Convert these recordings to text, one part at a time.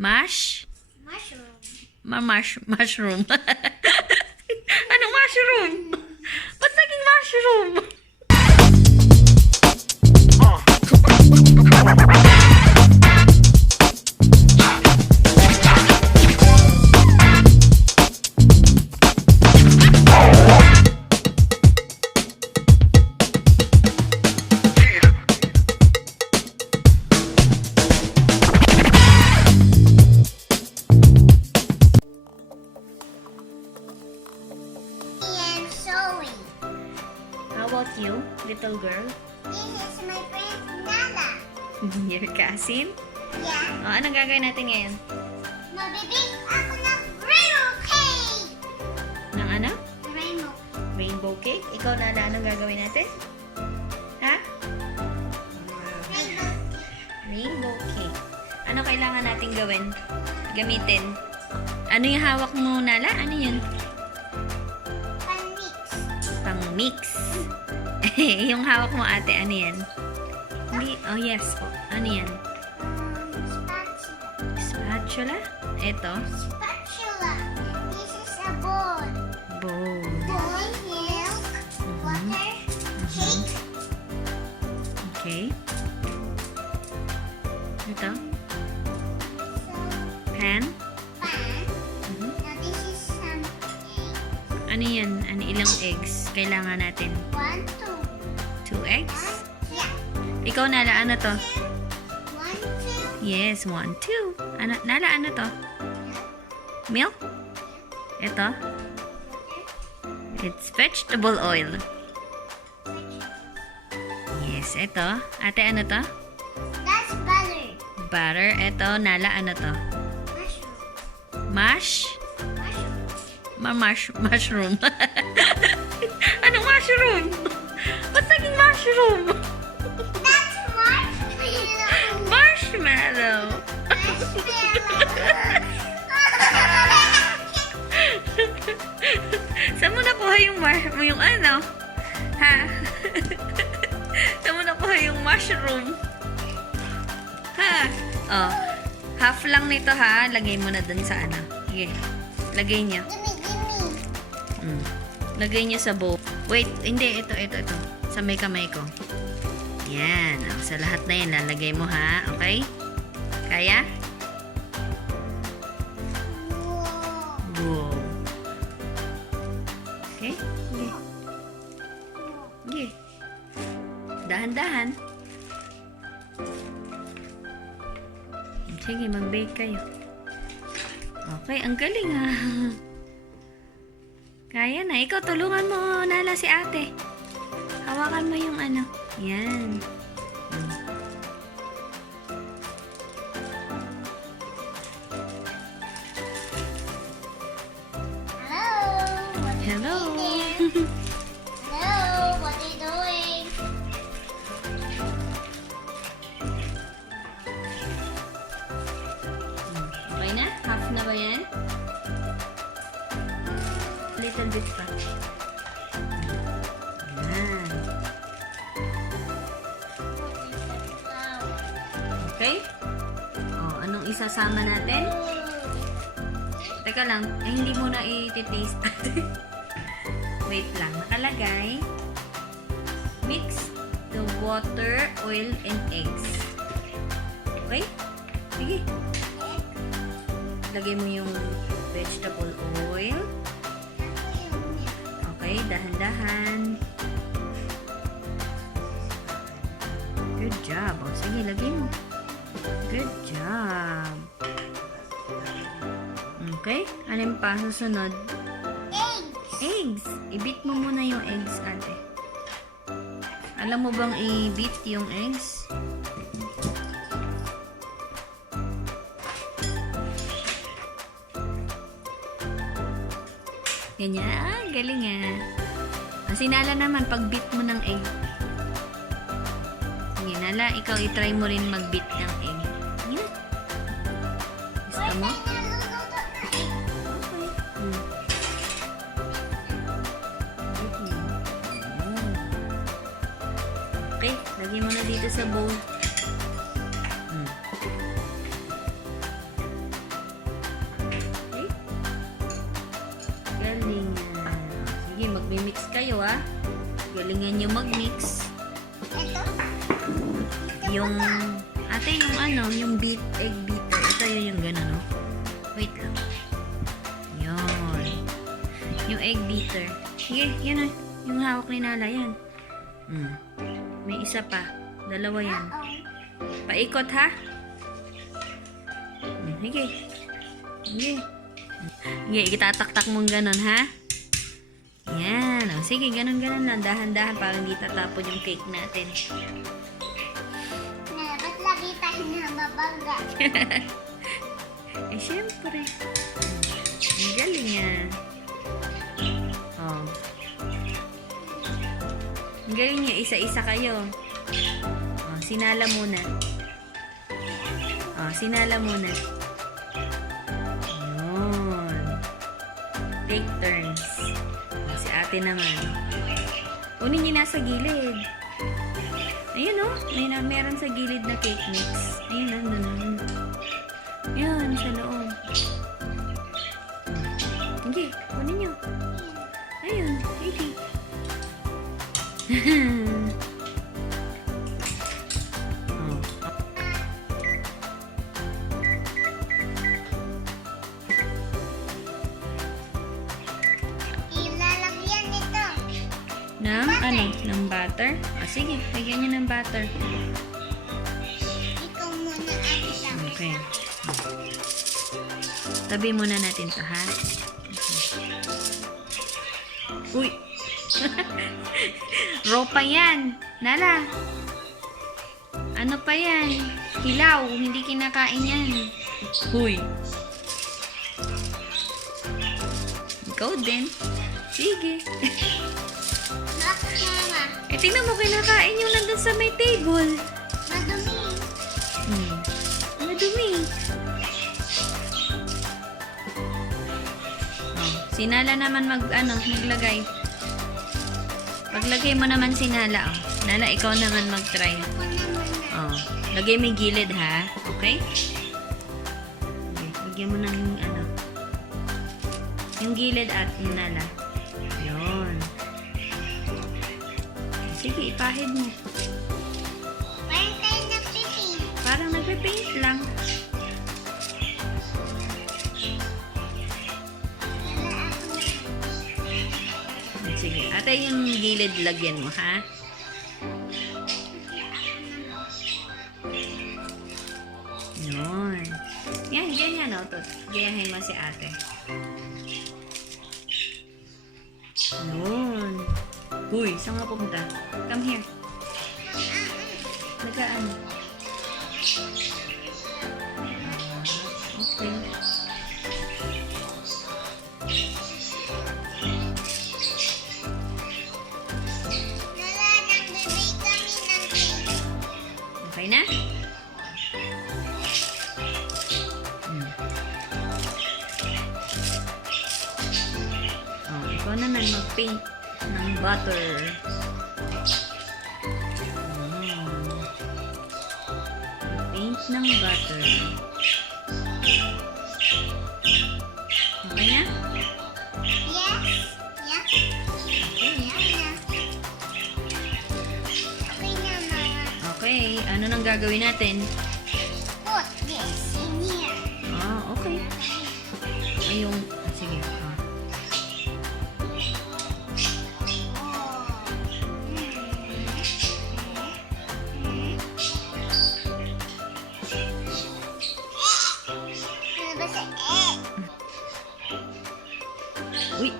Mash? Mushroom. Mushroom. Anong mushroom? Ba't naging mushroom? And sewing. How about you, little girl? This is my friend Nala. Your cousin? Yeah. Oh, anong gagawin natin ngayon? Mabibig ako ng rainbow cake. Ng ano? Rainbow. Rainbow cake? Ikaw na anong gagawin natin? Ha? Rainbow. Rainbow cake. Ano kailangan natin gawin? Gamitin? Ano yung hawak mo, Nala? Ano yun? Pan-mix. Pang-mix. Yung hawak mo, ate, ano yan? Hindi. Oh, yes po. Ano yan? Spatula. Spatula? Ito? Spatula. This is a bowl. Bowl. Bowl, milk, water, cake. Okay. Ito? So, Pan? pan. Mhm. Now this is some egg. Ano yan? Ano ilang eggs kailangan natin? 1, 2. 2 eggs? Yeah. Ikaw, Nala, ano to? 1, 2. Yes, 1, 2. Ano, Nala, ano to? Milk? Ito? It's vegetable oil. Yes, ito. Ate, ano to? That's butter. Butter. Ito, Nala, ano to? Mushroom. Mash? Mushroom. Mushroom. Anong mushroom? Ba't naging mushroom? That's marshmallow. Marshmallow. Saan mo nakuha yung ano? Ha? Saan mo nakuha yung mushroom? Ha? Oh. Half lang nito ha. Lagay mo na dun sa ano. Sige. Lagay niyo. Gimme. Lagay niyo sa bowl. Wait, hindi. Ito. Sa may kamay ko. Yan. Oh, sa lahat na yan, lalagay mo ha. Okay? Kaya? Wow. Wow. Okay? Sige. Sige. Dahan-dahan. Sige, mag-bake kayo. Okay, ang galing ha. Kaya na. Ikaw, tulungan mo, Nala, si ate. Hawakan mo yung ano. Yan. Hello. Hello. Hello. What are you doing? Okay na? Half na ba yan? Little bit pa. Yan. Okay? Oh, anong isasama natin? Teka lang. Hindi mo na i-taste. Wait lang. Nakalagay. Mix the water, oil, and eggs. Okay? Sige. Lagay mo yung vegetable oil. Okay, dahan-dahan. Good job. O, sige, lagay mo. Good job. Okay, alin pa? Susunod. Eggs. Eggs. I-beat mo muna yung eggs, ate. Alam mo bang i-beat yung eggs? Ganyan. Ah, galing ah. Kasi Nala naman, pag-beat mo ng egg. Sige, Nala, ikaw i-try mo rin mag-beat ng egg. Yan. Gusto mo? Okay. Okay, lagay mo na dito sa bowl. kayo, ha? Galingan nyo mag-mix. Ito. Yung, ate, yung ano, yung egg beater. Ito yung gano'n, no? Wait lang. Yun. Yung egg beater. Sige, yun o. Yung hawak ni Nala, yan. May isa pa. Dalawa yan. Paikot, ha? Sige. Sige. Sige, itataktak mong ganon, ha? Yan. O, sige, ganon-ganon lang. Dahan-dahan para hindi tatapon yung cake natin. Ba't lagi tayo nababangga? Eh, syempre. Ang galing yan. Oh. Ang galing niya. Isa-isa kayo. Oh, sinala muna. Oh, sinala muna. Yun. Take turns. Oh, si ate naman. Kunin niyo nasa gilid. Ayun oh. Meron sa gilid na cake mix. Ayun, nandun. Yan, sa loob. Sige, kunin niyo. Ayun, sige. Oh. Ilalagyan ito. Ng ano? Ng butter? Ah, sige, lagyan niyo ng butter. Ikaw muna, ate lang. Okay. Tabi muna natin to, ha? Okay. Uy! Raw pa yan! Nala! Ano pa yan? Hilaw! Hindi kinakain yan. Huy! Ikaw din. Sige. Bakit mama? Eh, tingnan mo, kinakain yung nandun sa may table. Madumi. Madumi. Oh, sinala naman maglagay. Paglagay mo naman sinala, oh. Nala, ikaw naman mag-try. Ako naman na. Oh, lagay mo yung gilid, ha? Okay? Okay, lagyan mo ng yung gilid at nala. Yun. Sige, ipahid mo. Parang tayo nagpipaint. Parang nagpe-paint lang. Wala ako na. Sige, ate yung gilid lagyan mo, ha? Yun. Yan, ganyan, oh. Gayahin mo si ate. Yun. Uy, saan nga pumunta? Come here. Nagaan. Okay. Wala, nagbibig kami ng cake. Okay na? Oh, ikaw naman mag-paint ng butter. Paint ng butter. Okay na? Yes? Yeah? Okay. Yeah. Okay na, mama. Okay, ano nang gagawin natin? Put this in here. Ah, okay. Ayong, sige. Ano ba sa Uy.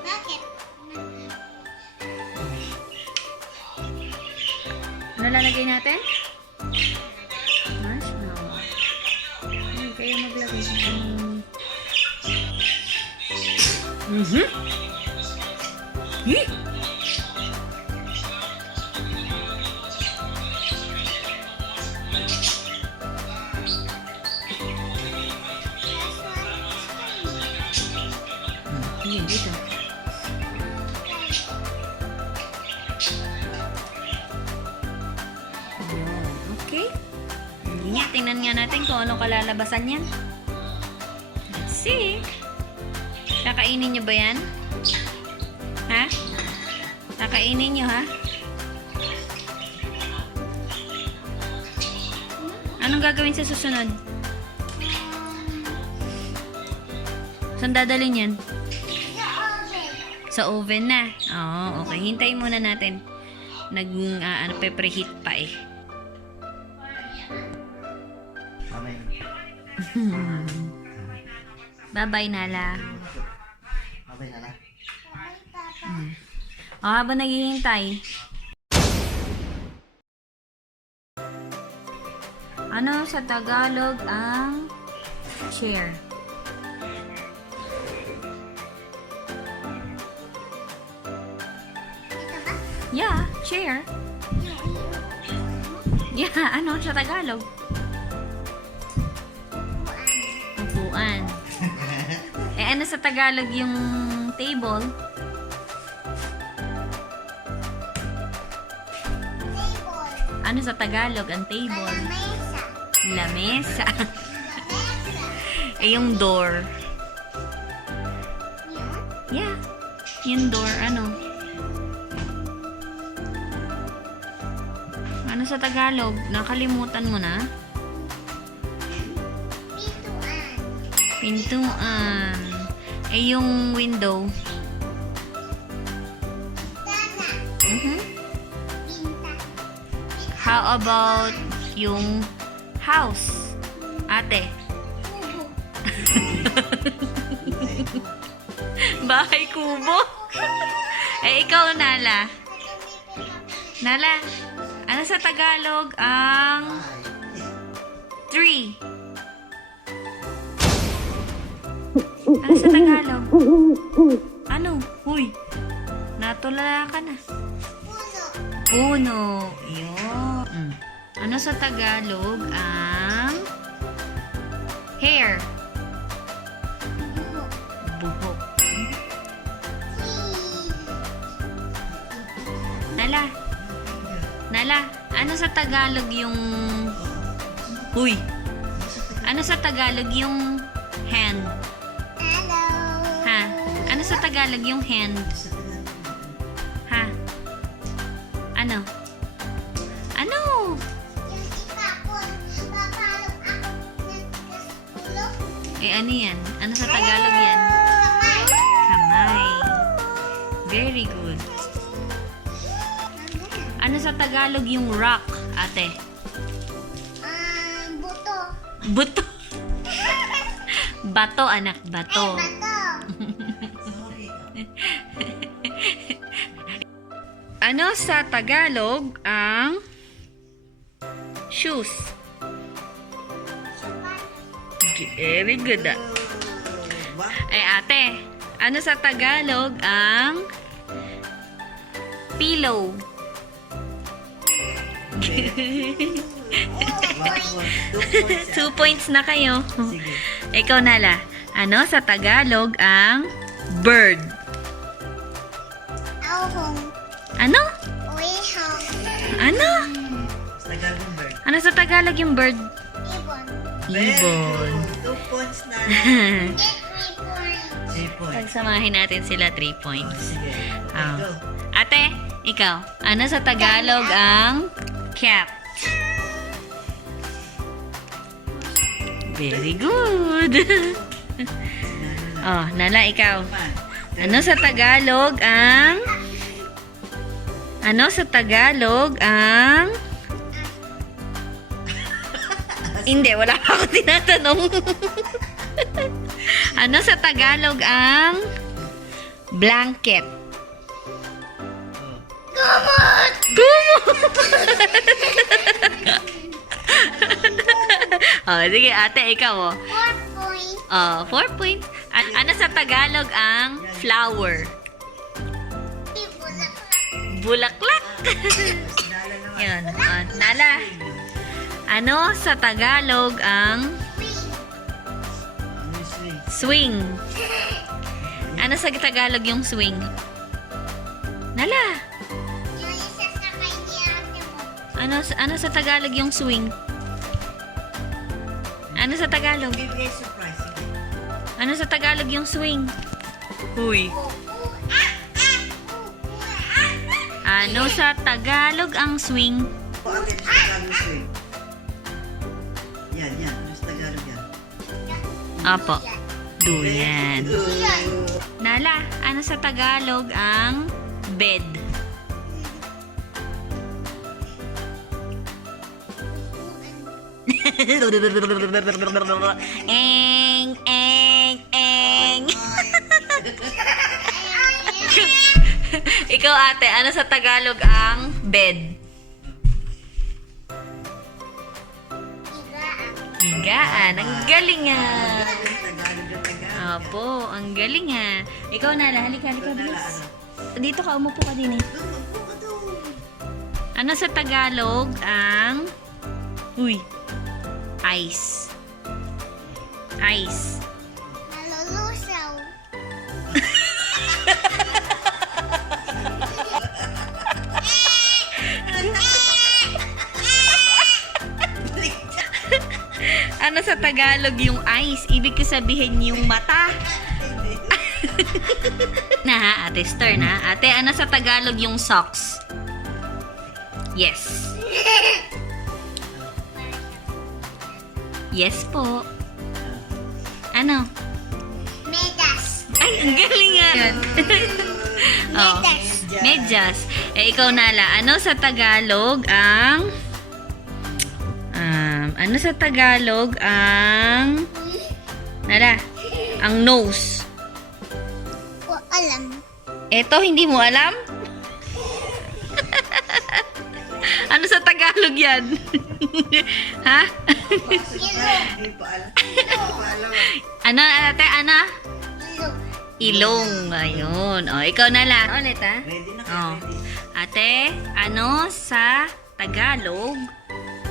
Bakit? Ano lalagay natin? Marshmallow. Ayun, kayo maglagay. Hi! Ayun, dito. Ayun, okay. Hindi nga, tingnan nga natin kung ano kalalabasan yan. Let's see. Kakainin nyo ba yan? Ha? Kakainin nyo, ha? Anong gagawin sa susunod? Saan dadalhin yan? Sa oven na. Oo, okay. Hintayin muna natin. Preheat pa eh. Bye-bye, Nala. Bye-bye, Nala. Habang naghihintay. Ano sa Tagalog ang chair? Yeah, chair. Yeah, ano sa Tagalog? Upuan. Ano sa Tagalog yung table? Ano sa Tagalog ang table? Lamesa. Yung door. Yeah. Yung door, ano? Ano sa Tagalog? Nakalimutan mo na? Pintuan. Yung window. How about yung house? Ate. Bahay kubo. Ikaw, Nala. Nala, ano sa Tagalog ang tree? Ano sa Tagalog? Ano? Huy. Natulala ka na. Puno. Yun. Ano sa Tagalog ang hair? Buhok. Nala. Nala, ano sa Tagalog yung... Huy. Ano sa Tagalog yung hand? Ha? Ano sa Tagalog yung hand? Ha? Ano? Ano? Ano yan? Ano sa Tagalog yan? Kamay. Very good. Ano sa Tagalog yung rock, ate? Buto. Buto. Bato, anak. Bato. Ano sa Tagalog ang shoes? Very good. Ate, ano sa Tagalog ang pillow? 2 points na kayo. Ikaw, Nala. Ano sa Tagalog ang bird? Auhong. Ano? Uihong. Ano? Ano sa Tagalog yung bird? Ibon. Ibon. 2 points na. Get 3 points. Pagsamahin natin sila 3 points. Sige. Ah. Go. Ate, ikaw. Ano sa Tagalog ang cat? Very good. Oh, Nala, ikaw. Ano sa Tagalog ang... Ano sa Tagalog ang... Hindi, wala pa ako tinatanong. Ano sa Tagalog ang... Blanket? Gumot! Oh, sige, ate, ikaw, oh. 4 points. Oh, 4 points. Ano sa Tagalog ang flower? Bulaklak. Yun. Oh, Nala. Ano sa Tagalog ang swing? Ano sa Tagalog yung swing? Nala. Yung isasakay ni ate mo. Ano sa Tagalog yung swing? Ano sa Tagalog? Bibigay surprise. Sige. Ano sa Tagalog yung swing? Huy. Ano sa Tagalog ang swing? O, akin sa Tagalog swing. Yan, yan. Ano sa Tagalog yan? Apo. Duyan. Yan. Nala, ano sa Tagalog ang bed? Eng, eng, eng. Ikaw ate, ano sa Tagalog ang bed? Higaan. Ang galing nga. Tagalog na Tagalog. Apo, ang galing nga. Ikaw Nala, halika, bilis. Dito ka, umupo ka din eh. Doon, magpo ka doon. Ano sa Tagalog ang... Uy. Ice. Ice. Nalulusaw. Ano sa Tagalog yung ice? Ibig ko sabihin yung mata. Na ha, ate, stir na. Ate, ano sa Tagalog yung socks? Yes. Yes po. Ano? Medas. Ay, ang galing nga. Oh, Medas. medyas. Eh, ikaw Nala, ano sa Tagalog ang... ano sa Tagalog ang... Nala, ang nose. Ko alam. Eto, hindi mo alam? Ano sa Tagalog yan? Ha? Hindi pa alam. Hindi pa alam. Ano, ate, ano? Ilong. Ilong. Ayun. O, ikaw na lang. Ulit, ha? Ready na Oh. kayo, ready? Ate, ano sa Tagalog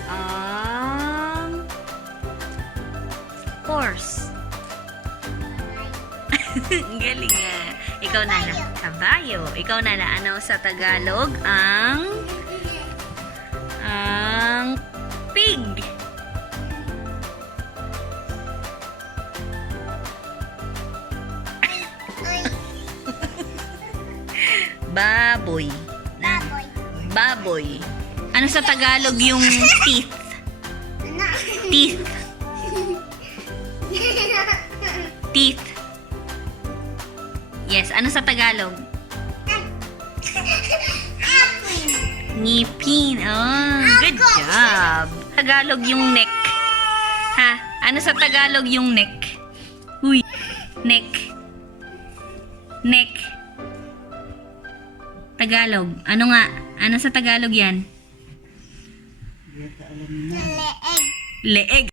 ang horse? Ang galing nga. Ikaw na lang. Kabayo. Ikaw na lang. Ano sa Tagalog ang pig? Uy. Baboy. Baboy. Baboy. Ano sa Tagalog yung teeth? Ano? Teeth. Teeth. Yes. Ano sa Tagalog? Apple. Ngipin. Oh, good job. Tagalog yung neck. Ha? Ano sa Tagalog yung neck? Uy. Neck. Neck. Tagalog. Ano nga? Ano sa Tagalog yan? Hindi ka alam na. Leeg. Leeg.